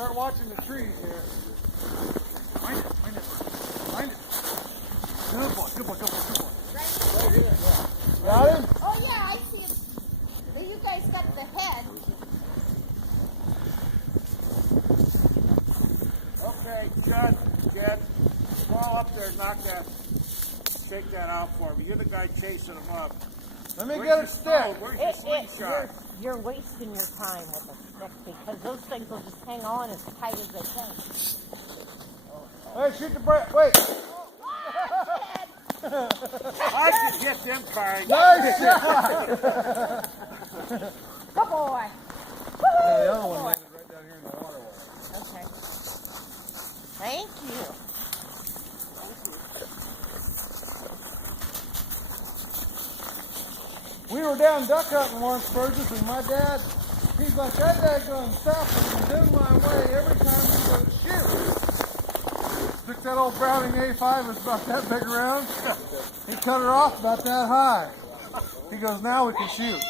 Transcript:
Start watching the trees here. Find it. Find it. Good boy. Right here? Got him? Oh yeah, I see it. There, you guys got the head. Okay, Judd, Jed, fall up there and shake that out for me. You're the guy chasing him up. Let me Where's get your a stick. stone? Where's your slingshot? You're wasting your time with a stick because those things will just hang on as tight as they can. Hey, shoot the breath. Wait. I can hit them cards. Nice shot. Good boy. Yeah, the other one landed right down here in the water. Okay. Thank you. We were down duck hunting once, Burgess, and my dad, he's like, that daggone stuff is in my way every time we go to shoot. Took that old Browning A5, it's about that big around. He cut her off about that high. He goes, now we can shoot.